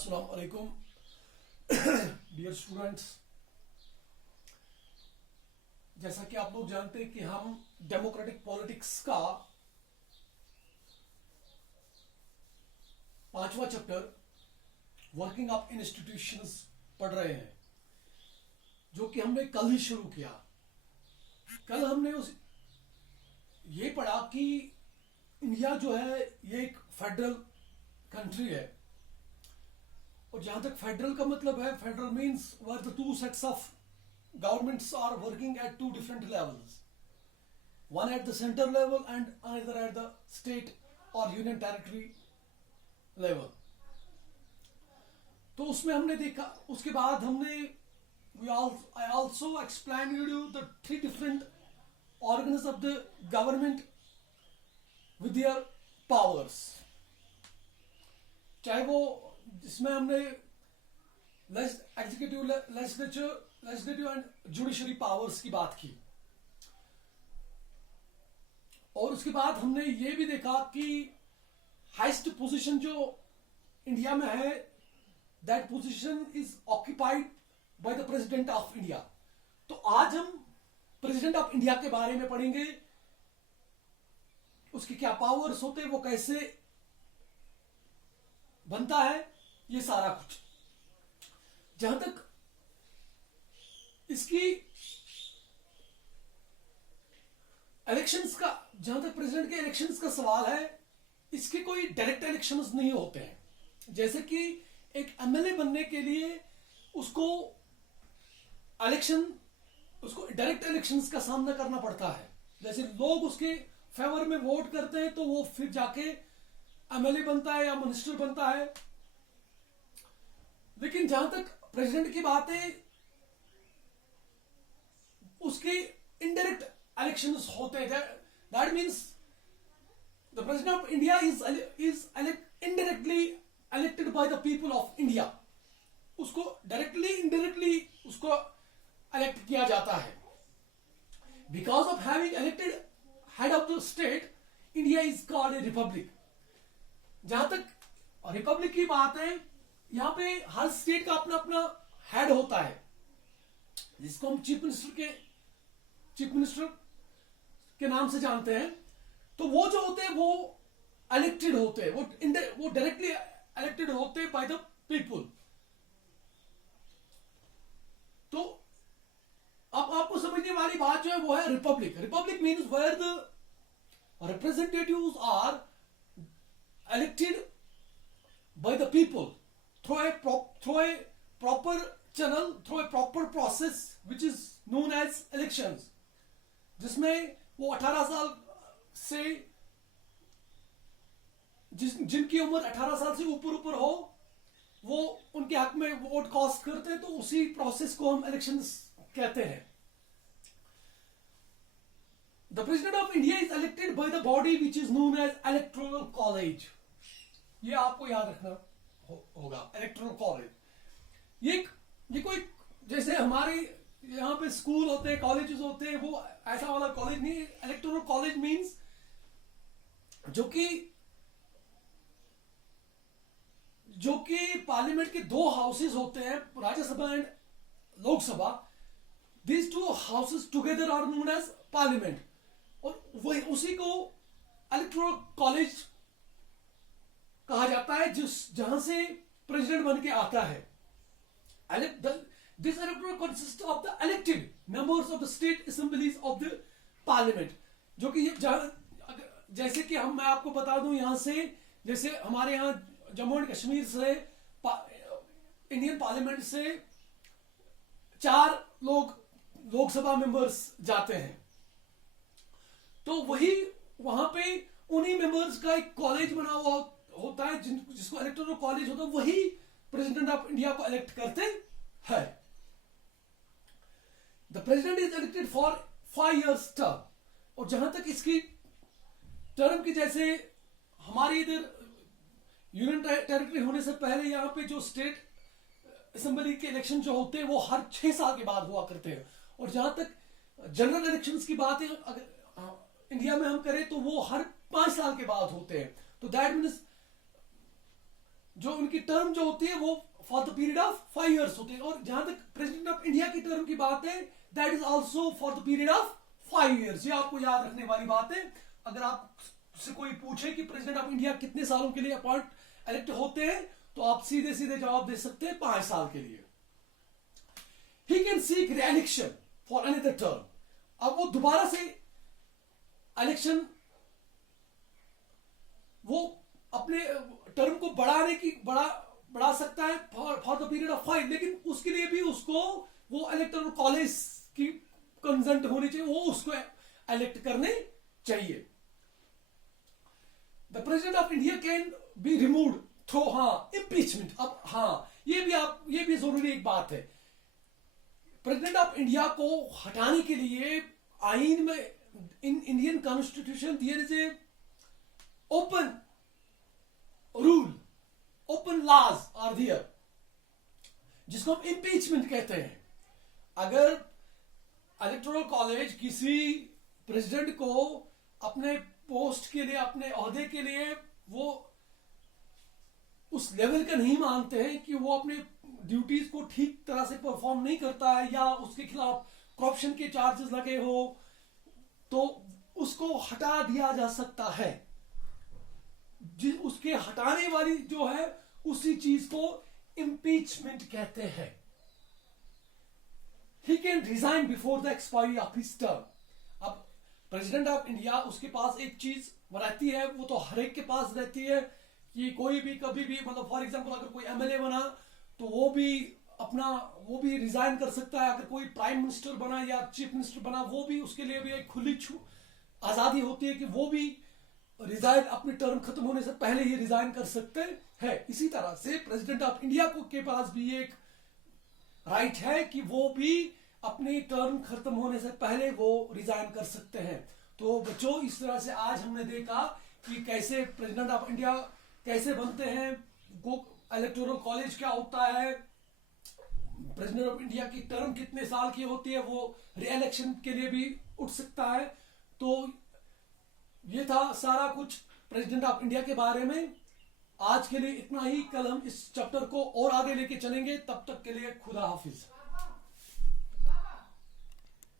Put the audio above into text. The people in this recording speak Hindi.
अस्सलाम वालेकुम डियर स्टूडेंट्स। जैसा कि आप लोग जानते हैं कि हम डेमोक्रेटिक पॉलिटिक्स का 5वां चैप्टर वर्किंग ऑफ इंस्टीट्यूशंस पढ़ रहे हैं, जो कि हमने कल ही शुरू किया। कल हमने ये पढ़ा कि इंडिया जो है ये एक फेडरल कंट्री है, और जहां तक फेडरल का मतलब है, federal means where the two sets of governments are working at two different levels, one at the center level and another at the state or union territory level। तो उसमें हमने देखा, उसके बाद हमने I also explained you the three different organs of the government with their powers, चाहे वो जिसमें हमने executive, legislative and judiciary powers की बात की। और उसके बाद हमने ये भी देखा कि हाईएस्ट पोजीशन जो इंडिया में है, that position is occupied by the president of India. तो आज हम प्रेसिडेंट ऑफ इंडिया के बारे में पढ़ेंगे, उसके क्या पावर्स होते हैं, वो कैसे बनता है, ये सारा कुछ। जहां तक इसकी इलेक्शंस का, जहां तक प्रेसिडेंट के इलेक्शंस का सवाल है, इसके कोई डायरेक्ट इलेक्शंस नहीं होते हैं। जैसे कि एक एमएलए बनने के लिए उसको डायरेक्ट इलेक्शंस का सामना करना पड़ता है। जैसे लोग उसके फेवर में वोट करते हैं तो वो फिर जाके एमएलए बनता है या मिनिस्टर बनता है। लेकिन जहां तक प्रेसिडेंट की बात है, उसके इनडायरेक्ट इलेक्शंस होते हैं। That means the president of India is indirectly elected by the people of India. उसको डायरेक्टली इनडायरेक्टली उसको इलेक्ट किया जाता है। Because of having elected head of the state, India is called a Republic. जहां तक रिपब्लिक की बात है, यहां पे हर स्टेट का अपना अपना हेड होता है, जिसको हम चीफ मिनिस्टर के नाम से जानते हैं। तो वो जो होते हैं वो इलेक्टेड होते हैं, वो डायरेक्टली इलेक्टेड होते हैं बाय द पीपल। तो अब आपको समझने वाली बात जो है वो है republic. Republic means where the representatives are elected by the people through a proper channel, through a proper process which is known as elections, जिसमें वो 18 साल से जिनकी उम्र 18 साल से ऊपर हो, वो उनके हक में वोट कास्ट करते हैं। तो उसी प्रोसेस को हम इलेक्शंस कहते हैं। The President of India is elected by the body which is known as Electoral College। ये आपको याद रखना होगा, इलेक्टोरल कॉलेज। ये कोई जैसे हमारे यहाँ पे स्कूल होते हैं, कॉलेजेस होते हैं, वो ऐसा वाला कॉलेज नहीं। इलेक्टोरल कॉलेज मींस जो कि पार्लियामेंट के दो हाउसेस होते हैं, Rajya Sabha and Lok Sabha. These two houses together are known as parliament, और वही उसी को इलेक्टोरल कॉलेज कहा जाता है, जहां से प्रेसिडेंट बन के आता है। This electoral consist of the elected members of the state assemblies of the parliament. जो कि जैसे कि मैं आपको बता दूं, यहां से जैसे हमारे यहां जम्मू एंड कश्मीर से इंडियन पार्लियामेंट से 4 लोग लोकसभा मेंबर्स जाते हैं। तो वही वहां पे उन्हीं मेंबर्स का एक कॉलेज बना हुआ होता है, जिसको इलेक्टोरल कॉलेज होता है। वही प्रेसिडेंट ऑफ इंडिया को इलेक्ट करते हैं। The president is elected for 5 years term. और जहां तक इसकी टर्म की, जैसे हमारे इधर यूनियन टेरिटरी होने से पहले यहाँ पे जो स्टेट असेंबली के इलेक्शन जो होते हैं वो हर 6 साल के बाद हुआ करते हैं। और जहां तक जनरल इलेक्शंस की बात है, अगर इंडिया में हम करें तो वो हर 5 साल के बाद होते हैं। तो दैट मीन्स जो उनकी टर्म जो होती है वो for the period of 5 years होते हैं, और जहां तक प्रेसिडेंट ऑफ इंडिया की टर्म की बात है that is also for the period of 5 years। ये आपको याद रखने वाली बात है। अगर आप से कोई पूछे कि प्रेसिडेंट ऑफ इंडिया कितने सालों के लिए अपॉइंट इलेक्ट होते हैं, तो आप सीधे सीधे जवाब दे सकते हैं 5 साल के लिए। He can seek re-election for another term. अब वो दोबारा से इलेक्शन, वो अपने टर्म को बढ़ा सकता है फॉर द पीरियड ऑफ 5, लेकिन उसके लिए भी उसको वो इलेक्टोरल कॉलेज की कंसेंट होनी चाहिए, वो उसको इलेक्ट करने चाहिए। The president of India can be removed through impeachment. अब ये भी जरूरी एक बात है। प्रेसिडेंट ऑफ इंडिया को हटाने के लिए आईन में, in Indian constitution there is a open rule, open laws are there, जिसको हम इम्पीचमेंट कहते हैं। अगर इलेक्टोरल कॉलेज किसी प्रेसिडेंट को अपने पोस्ट के लिए, अपने ओहदे के लिए वो उस लेवल का नहीं मानते हैं कि वो अपने ड्यूटीज को ठीक तरह से परफॉर्म नहीं करता है, या उसके खिलाफ करप्शन के चार्जेस लगे हो, तो उसको हटा दिया जा सकता है। उसके हटाने वाली जो है उसी चीज को इम्पीचमेंट कहते हैं। He can resign before the expiry of his term. अब प्रेसिडेंट ऑफ इंडिया, उसके पास एक चीज रहती है, वो तो हर एक के पास रहती है कि कोई भी कभी भी, मतलब फॉर एग्जांपल अगर कोई एमएलए बना तो वो भी रिजाइन कर सकता है। अगर कोई प्राइम मिनिस्टर बना या चीफ मिनिस्टर बना, वो भी, उसके लिए भी एक खुली आजादी होती है कि वो भी रिजाइन, अपनी टर्म खत्म होने से पहले ही रिजाइन कर सकते हैं। इसी तरह से प्रेसिडेंट ऑफ इंडिया के पास भी एक राइट है कि वो भी अपनी टर्म खत्म होने से पहले वो रिजाइन कर सकते हैं। तो बच्चों, इस तरह से आज हमने देखा कि कैसे प्रेसिडेंट ऑफ इंडिया कैसे बनते हैं, वो इलेक्टोरल कॉलेज क्या होता है, प्रेसिडेंट ऑफ इंडिया की टर्म कितने साल की होती है, वो री-इलेक्शन के लिए भी उठ सकता है। तो ये था सारा कुछ प्रेसिडेंट ऑफ इंडिया के बारे में। आज के लिए इतना ही। कल हम इस चैप्टर को और आगे लेके चलेंगे। तब तक के लिए खुदा हाफिज।